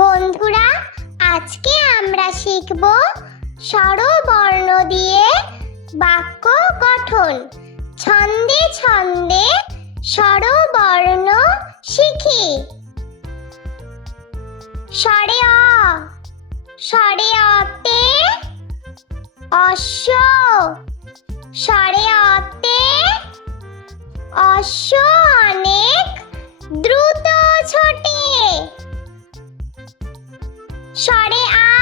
বন্ধুরা, আজকে আমরা শিখব স্বরবর্ণ দিয়ে বাক্য গঠন। ছন্দে ছন্দে স্বরবর্ণ শিখি। স্বরে অ, স্বরে অতে অশ্ব, স্বরে অতে অশ্ব অনেক দ্রুত ছোটে। স্বরে আ,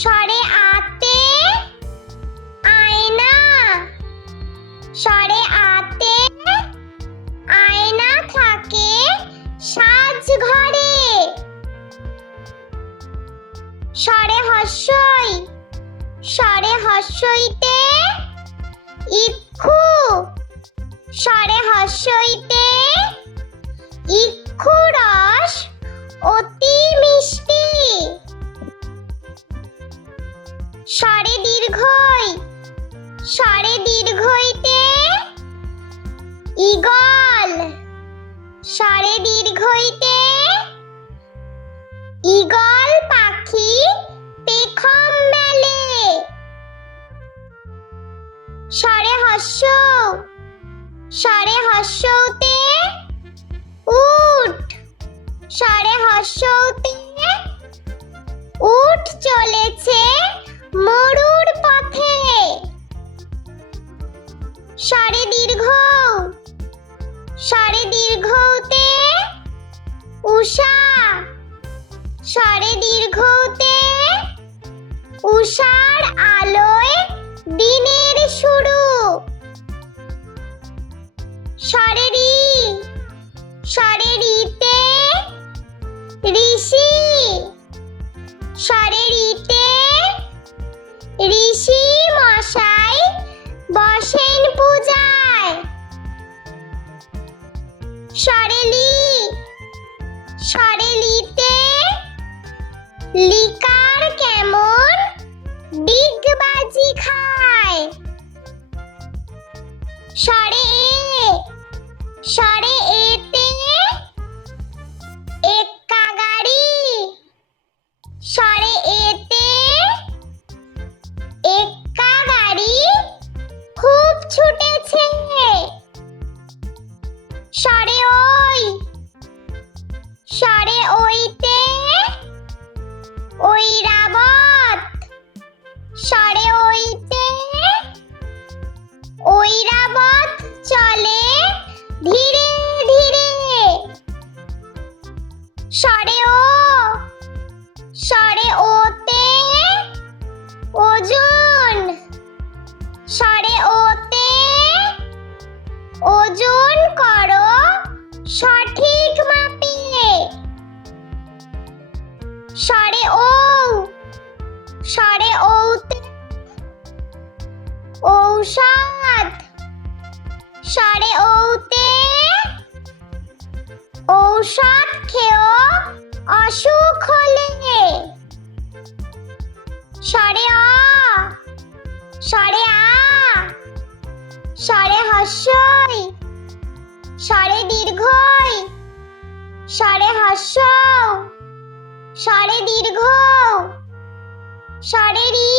স্বরে আতে আয়না, স্বরে আতে আয়না থাকে সাজ ঘরে। স্বরে হস্যই, স্বরে হস্যইতে ইক্ষু, স্বরে হস্যইতে ইক্ষু রস অতি মিষ্টি। স্বরে দীর্ঘই, স্বরে দীর্ঘইতে ঈগল, স্বরে দীর্ঘইতে ঈগল পাখি পেখম মেলে। স্বরে হস্য, স্বরে হস্যতে উট, স্বরে হস্যতে উট চলেছে মরুর পথে। স্বরে দীর্ঘ, স্বরে দীর্ঘতে উষা, স্বরে দীর্ঘতে উষার আলোয় দিনের শুরু। স্বরে রি, স্বরে রিতে ঋষি, স্বরে রিতে ঋষি মশাই বসেন পূজায়। স্বরে লি, স্বরে লিতে লিকার কেমন ডিগবাজি খায়। স্বরে এ, স্বরে এতে এক্কা গাড়ি, স্বরে এতে এক্কা গাড়ি খুব ছুটেছে। স্বরে ওই, স্বরে ওইতে ঐরাবত, স্বরে ওইতে ঐরাবত চলে ধীরে ধীরে। স্বরে ও, স্বরে ওতে ওজন, স্বরে ওতে ওজন করো সঠিক মাপে। স্বরে ও, স্বরে ওতে ঔষধ, স্বরে ওতে ঔষধ খেও অসুখ হলে। স্বরে অ, স্বরে আ, স্বরে হস্যই, স্বরে দীর্ঘই, স্বরে হস্য, স্বরে দীর্ঘ, স্বরে রি,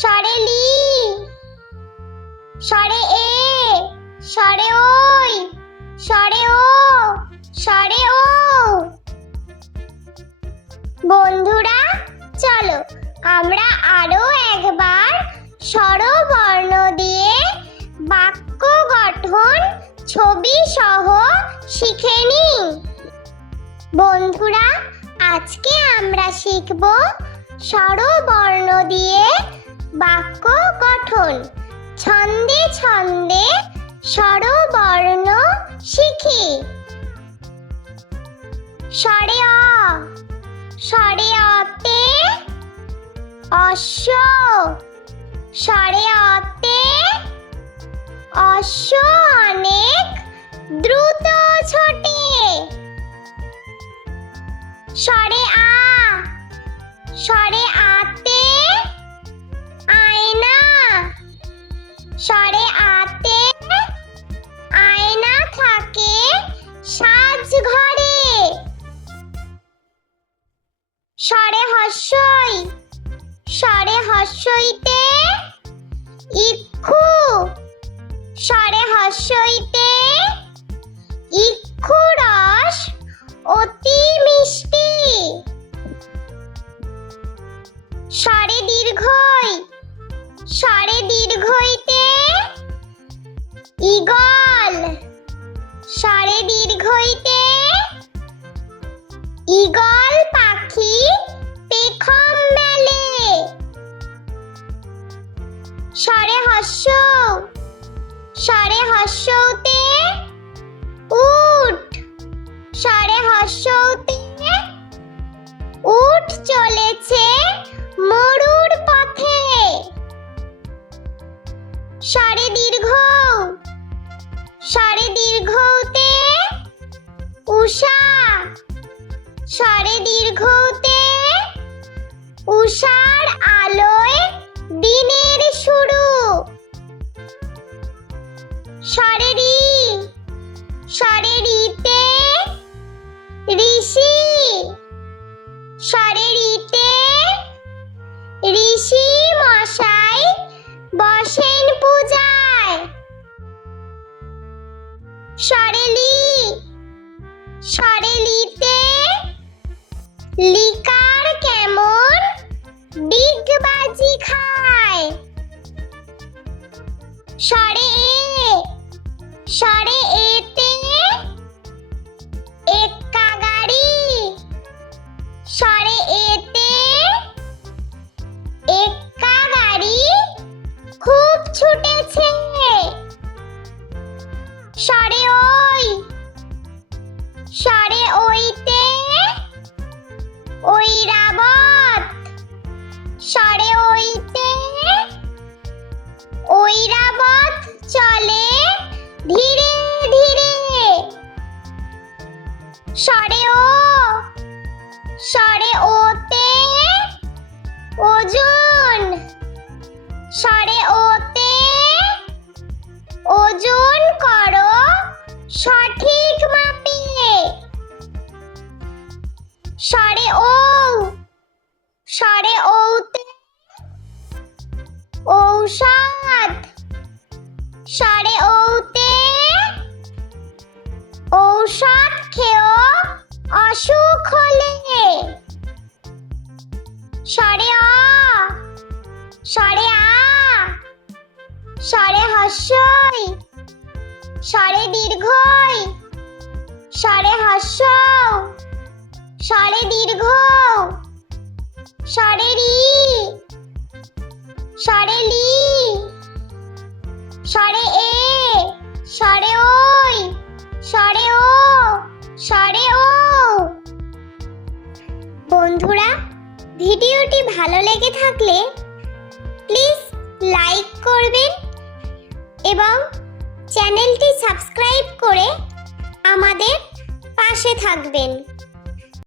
স্বরে লি, স্বরে এ, স্বরে ওই, স্বরে ও, স্বরে ও। বন্ধুরা, চলো আমরা আরো একবার স্বরবর্ণ দিয়ে বাক্য গঠন ছবি সহ শিখে নিই। বন্ধুরা, আজকে আমরা শিখব স্বরবর্ণ দিয়ে বাক্য গঠন। ছন্দে ছন্দে স্বরবর্ণ শিখি। স্বরে অ, স্বরে অতে অশ্ব, স্বরে অতে অশ্ব অনেক দ্রুত ছোটে। স্বরে আ, স্বরে আতে আয়না, স্বরে আতে আয়না থাকে সাজ ঘরে। স্বরে দীর্ঘইতে ঈগল পাখি পেখম মেলে। স্বরে হর্ষৌতে উট। স্বরে হর্ষৌতে উট চলেছে মরুর পথে। স্বরে দীর্ঘৌতে উষা। স্বরে দীর্ঘৌতে উষার আলোয় দিনের শুরু। স্বরে রিতে ঋষি। স্বরে রিতে ঋষি মশাই বসেন পূজায়। স্বরে লিতে লিকার কেমন ডিগবাজি খায়। স্বরে এতে এক্কা গাড়ি। স্বরে এতে এক্কা গাড়ি খুব ছুটেছে। স্বরে ওইতে ঐরাবত। স্বরে ওইতে ঐরাবত চলে ধীরে ধীরে। স্বরে ওতে ওজন। স্বরে ওতে ওজন করো সঠিক মাপে। স্বরে ঔতে ঔষধ। স্বরে ঔতে ঔষধ খেও অসুখ হলে। স্বরে আ। স্বরে হর্ষই। স্বরে দীর্ঘই। স্বরে হর্ষৌ। স্বরে দীর্ঘ। স্বরে রি। স্বরে লি। স্বরে এ। স্বরে ওই। স্বরে ও। স্বরে ও। বন্ধুরা, ভিডিওটি ভালো লেগে থাকলে প্লিজ লাইক করবেন এবং চ্যানেলটি সাবস্ক্রাইব করে আমাদের পাশে থাকবেন।